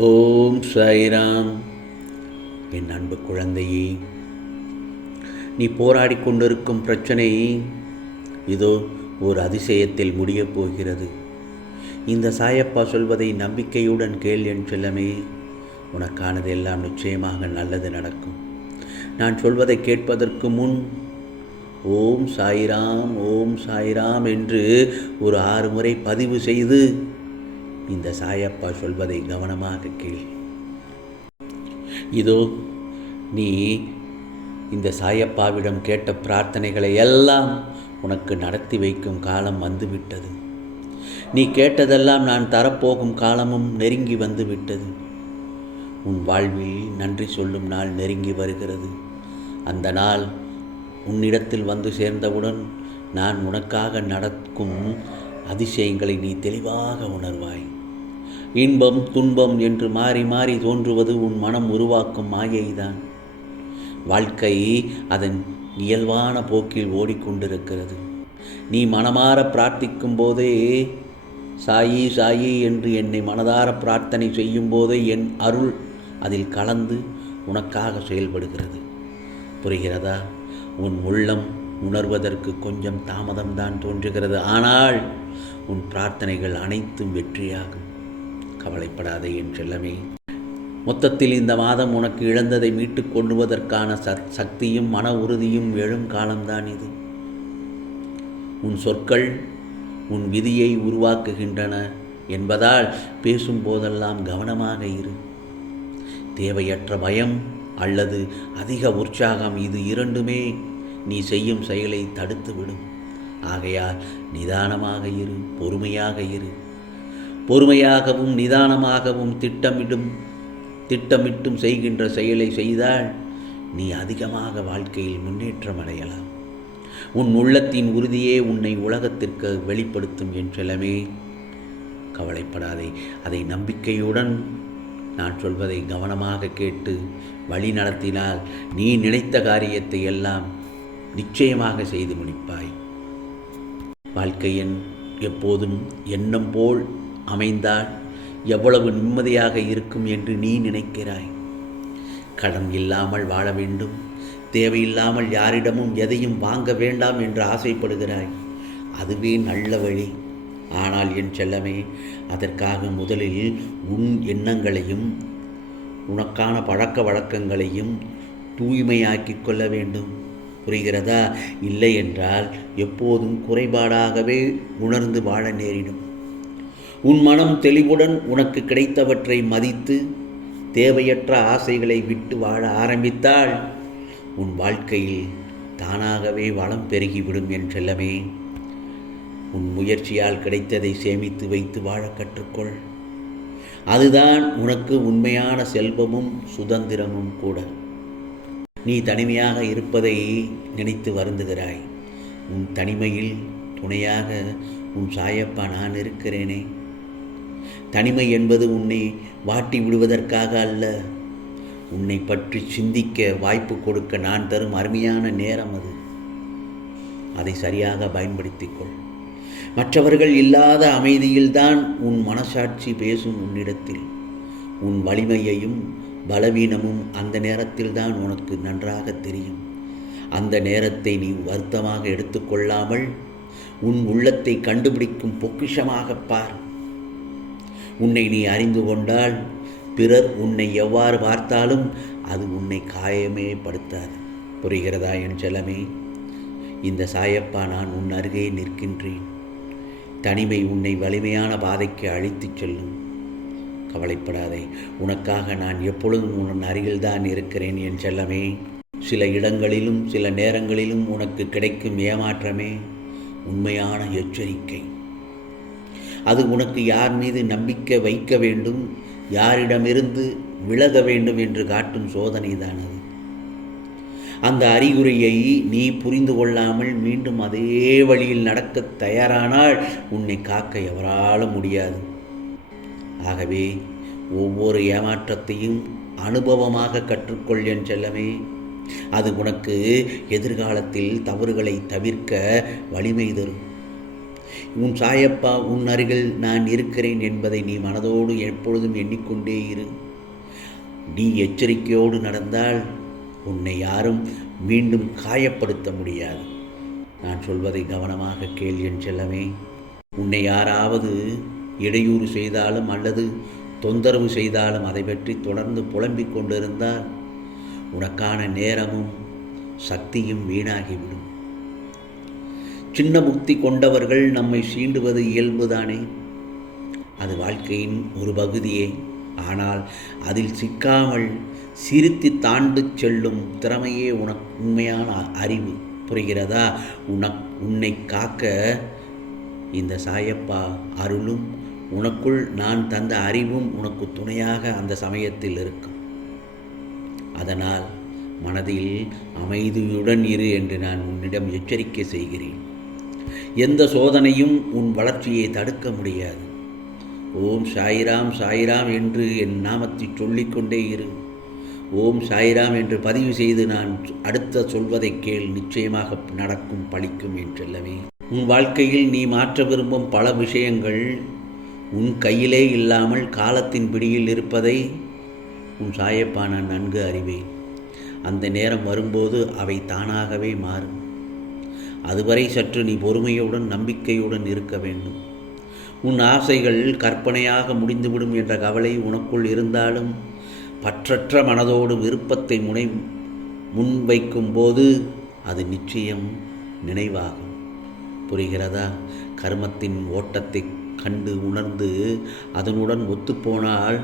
ஓம் சாய்ராம். என் அன்பு குழந்தையே நீ போராடி கொண்டிருக்கும் பிரச்சனை இதோ ஒரு அதிசயத்தில் முடியப் போகிறது. இந்த சாயப்பா சொல்வதை நம்பிக்கையுடன் கேள் என் செல்லமே உனக்கானது எல்லாம் நிச்சயமாக நல்லது நடக்கும். நான் சொல்வதை கேட்பதற்கு முன் ஓம் சாய்ராம் ஓம் சாய்ராம் என்று ஒரு ஆறு முறை பதிவு செய்து இந்த சாயப்பா சொல்வதை கவனமாக கேள். இதோ நீ இந்த சாயப்பாவிடம் கேட்ட பிரார்த்தனைகளை எல்லாம் உனக்கு நடத்தி வைக்கும் காலம் வந்துவிட்டது. நீ கேட்டதெல்லாம் நான் தரப்போகும் காலமும் நெருங்கி வந்துவிட்டது. உன் வாழ்வில் நன்றி சொல்லும் நாள் நெருங்கி வருகிறது. அந்த நாள் உன்னிடத்தில் வந்து சேர்ந்தவுடன் நான் உனக்காக நடக்கும் அதிசயங்களை நீ தெளிவாக உணர்வாய். இன்பம் துன்பம் என்று மாறி மாறி தோன்றுவது உன் மனம் உருவாக்கும் மாயைதான். வாழ்க்கை அதன் இயல்பான போக்கில் ஓடிக்கொண்டிருக்கிறது. நீ மனமாற பிரார்த்திக்கும் போதே சாயி சாயி என்று என்னை மனதார பிரார்த்தனை செய்யும் போதே என் அருள் அதில் கலந்து உனக்காக செயல்படுகிறது. புரிகிறதா? உன் உள்ளம் உணர்வதற்கு கொஞ்சம் தாமதம்தான் தோன்றுகிறது. ஆனால் உன் பிரார்த்தனைகள் அனைத்தும் வெற்றியாகும். கவலைப்படாதே என் செல்லமே மொத்தத்தில் இந்த மாதம் உனக்கு இழந்ததை மீட்டுக் கொண்டுவதற்கான சத் சக்தியும் மன உறுதியும் எழும் காலம்தான் இது. உன் சொற்கள் உன் விதியை உருவாக்குகின்றன என்பதால் பேசும்போதெல்லாம் கவனமாக இரு. தேவையற்ற பயம் அல்லது அதிக உற்சாகம் இது இரண்டுமே நீ செய்யும் செயலை தடுத்துவிடும். ஆகையால் நிதானமாக இரு பொறுமையாக இரு. பொறுமையாகவும் நிதானமாகவும் திட்டமிடும் திட்டமிட்டும் செய்கின்ற செயலை செய்தால் நீ அதிகமாக வாழ்க்கையில் முன்னேற்றம் அடையலாம். உன் உள்ளத்தின் உறுதியே உன்னை உலகத்திற்கு வெளிப்படுத்தும் என்றெல்லாமே கவலைப்படாதே. அதை நம்பிக்கையுடன் நான் சொல்வதை கவனமாக கேட்டு வழி நடத்தினால் நீ நினைத்த காரியத்தை எல்லாம் நிச்சயமாக செய்து முடிப்பாய். வாழ்க்கையின் எப்போதும் எண்ணம் போல் அமைந்தால் எவ்வளவு நிம்மதியாக இருக்கும் என்று நீ நினைக்கிறாய். கடன் இல்லாமல் வாழ வேண்டும். தேவையில்லாமல் யாரிடமும் எதையும் வாங்க வேண்டாம் என்று ஆசைப்படுகிறாய். அதுவே நல்ல வழி. ஆனால் என் செல்லமே அதற்காக முதலில் உன் எண்ணங்களையும் உனக்கான பழக்க வழக்கங்களையும் தூய்மையாக்கிக் கொள்ள வேண்டும். புரிகிறதா? இல்லை என்றால் எப்போதும் குறைபாடாகவே உணர்ந்து வாழ நேரிடும். உன் மனம் தெளிவுடன் உனக்கு கிடைத்தவற்றை மதித்து தேவையற்ற ஆசைகளை விட்டு வாழ ஆரம்பித்தால் உன் வாழ்க்கையில் தானாகவே வளம் பெருகிவிடும் என் செல்லமே உன் முயற்சியால் கிடைத்ததை சேமித்து வைத்து வாழ கற்றுக்கொள். அதுதான் உனக்கு உண்மையான செல்வமும் சுதந்திரமும் கூட. நீ தனிமையாக இருப்பதை நினைத்து வருந்துகிறாய். உன் தனிமையில் துணையாக உன் சாயப்பா நான் இருக்கிறேனே. தனிமை என்பது உன்னை வாட்டி விடுவதற்காக அல்ல. உன்னை பற்றி சிந்திக்க வாய்ப்பு கொடுக்க நான் தரும் அருமையான நேரம் அது. அதை சரியாக பயன்படுத்திக்கொள் மற்றவர்கள் இல்லாத அமைதியில்தான் உன் மனசாட்சி பேசும் உன்னிடத்தில். உன் வலிமையையும் பலவீனமும் அந்த நேரத்தில் தான் உனக்கு நன்றாக தெரியும். அந்த நேரத்தை நீ வருத்தமாக எடுத்துக்கொள்ளாமல் உன் உள்ளத்தை கண்டுபிடிக்கும் பொக்கிஷமாக பார். உன்னை நீ அறிந்து கொண்டால் பிறர் உன்னை எவ்வாறு பார்த்தாலும் அது உன்னை காயமே படுத்தாது. புரிகிறதா என் செல்லமே? இந்த சாயப்பா நான் உன் அருகே நிற்கின்றேன். தனிமை உன்னை வலிமையான பாதைக்கு அழைத்துச் செல்லும். கவலைப்படாதே உனக்காக நான் எப்பொழுதும் உன் அருகில்தான் இருக்கிறேன் என் செல்லமே. சில இடங்களிலும் சில நேரங்களிலும் உனக்கு கிடைக்கும் ஏமாற்றமே உண்மையான எச்சரிக்கை. அது உனக்கு யார் மீது நம்பிக்கை வைக்க வேண்டும் யாரிடமிருந்து விலக வேண்டும் என்று காட்டும் சோதனை தான் அது அந்த அறிகுறியை நீ புரிந்து கொள்ளாமல் மீண்டும் அதே வழியில் நடக்க தயாரானால் உன்னை காக்க எவரால முடியாது. ஆகவே ஒவ்வொரு ஏமாற்றத்தையும் அனுபவமாக கற்றுக்கொள் என் செல்லமே. அது உனக்கு எதிர்காலத்தில் தவறுகளை தவிர்க்க வலிமை தரும். உன் சாயப்பா உன் அருகில் நான் இருக்கிறேன் என்பதை நீ மனதோடு எப்பொழுதும் எண்ணிக்கொண்டே இரு. நீ எச்சரிக்கையோடு நடந்தால் உன்னை யாரும் மீண்டும் காயப்படுத்த முடியாது. நான் சொல்வதை கவனமாக கேள் என் செல்லமே. உன்னை யாராவது இடையூறு செய்தாலும் அல்லது தொந்தரவு செய்தாலும் அதை பற்றி தொடர்ந்து புலம்பிக் கொண்டிருந்தால் உனக்கான நேரமும் சக்தியும் வீணாகிவிடும். சின்ன புக்தி கொண்டவர்கள் நம்மை சீண்டுவது இயல்புதானே? அது வாழ்க்கையின் ஒரு பகுதியே. ஆனால் அதில் சிக்காமல் சிரித்து தாண்டு செல்லும் திறமையே உனக்கு உண்மையான அறிவு. புரிகிறதா? உனக் உன்னை காக்க இந்த சாயப்பா அருளும். உனக்குள் நான் தந்த அறிவும் உனக்கு துணையாக அந்த சமயத்தில் இருக்கும். அதனால் மனதில் அமைதியுடன் இரு என்று நான் உன்னிடம் எச்சரிக்கை செய்கிறேன். எந்த சோதனையும் உன் வளர்ச்சியை தடுக்க முடியாது. ஓம் சாய்ராம் சாய்ராம் என்று என் நாமத்தை சொல்லிக்கொண்டே இரு. ஓம் சாய்ராம் என்று பதிவு செய்து நான் அடுத்த சொல்வதை கேள் நிச்சயமாக நடக்கும் பழிக்கும் என்றல்லவே உன் வாழ்க்கையில் நீ மாற்ற விரும்பும் பல விஷயங்கள் உன் கையிலே இல்லாமல் காலத்தின் பிடியில் இருப்பதை உன் சாயப்பா நான் நன்கு அறிவேன். அந்த நேரம் வரும்போது அவை தானாகவே மாறும். அதுவரை சற்று நீ பொறுமையுடன் நம்பிக்கையுடன் இருக்க வேண்டும். உன் ஆசைகள் கற்பனையாக முடிந்துவிடும் என்ற கவலை உனக்குள் இருந்தாலும் பற்றற்ற மனதோடு விருப்பத்தை முனை முன்வைக்கும் போது அது நிச்சயம் நினைவாகும். புரிகிறதா? கர்மத்தின் ஓட்டத்தை கண்டு உணர்ந்து அதனுடன் ஒத்துப்போனால்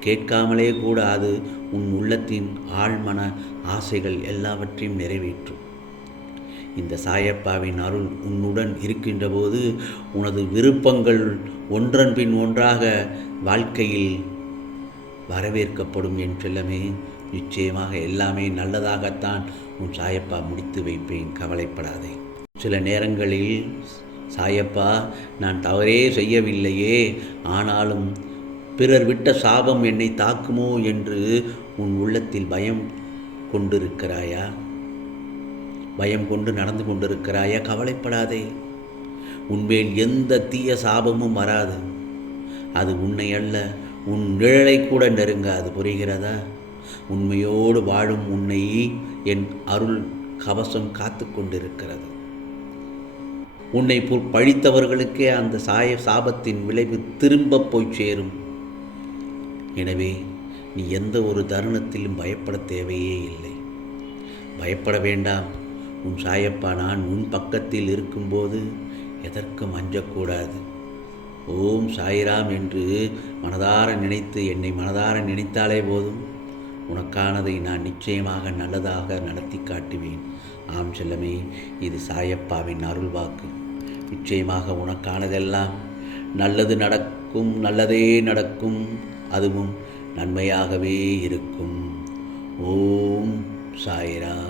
கேட்காமலே கூட அது உன் உள்ளத்தின் ஆழ்மன ஆசைகள் எல்லாவற்றையும் நிறைவேற்றும். இந்த சாயப்பாவின் அருள் உன்னுடன் இருக்கின்ற போது உனது விருப்பங்கள் ஒன்றன் பின் ஒன்றாக வாழ்க்கையில் வரவேற்கப்படும் என் செல்லமே. நிச்சயமாக எல்லாமே நல்லதாகத்தான் உன் சாயப்பா முடித்து வைப்பேன். கவலைப்படாதே. சில நேரங்களில் சாயப்பா நான் தவறே செய்யவில்லையே. ஆனாலும் பிறர் விட்ட சாபம் என்னை தாக்குமோ என்று உன் உள்ளத்தில் பயம் கொண்டிருக்கிறாயா? பயம் கொண்டு நடந்து கொண்டிருக்கிறாயா கவலைப்படாதே. உன்மேல் எந்த தீய சாபமும் வராது. அது உன்னை அல்ல உன் நிழலை கூட நெருங்காது. புரிகிறதா? உண்மையோடு வாழும் உன்னை என் அருள் கவசம் காத்து கொண்டிருக்கிறது. உன்னை பழித்தவர்களுக்கே அந்த சாய சாபத்தின் விளைவு திரும்ப போய் சேரும். எனவே நீ எந்த ஒரு தருணத்திலும் பயப்பட தேவையே இல்லை. பயப்பட வேண்டாம். உன் சாயப்பா நான் உன் பக்கத்தில் இருக்கும்போது எதற்கும் அஞ்சக்கூடாது. ஓம் சாயிராம் என்று மனதார நினைத்து என்னை மனதார நினைத்தாலே போதும். உனக்கானதை நான் நிச்சயமாக நல்லதாக நடத்தி காட்டுவேன். ஆம் செல்லமே இது சாயப்பாவின் அருள்வாக்கு. நிச்சயமாக உனக்கானதெல்லாம் நல்லது நடக்கும் நல்லதே நடக்கும். அதுவும் நன்மையாகவே இருக்கும். ஓம் சாயிராம்.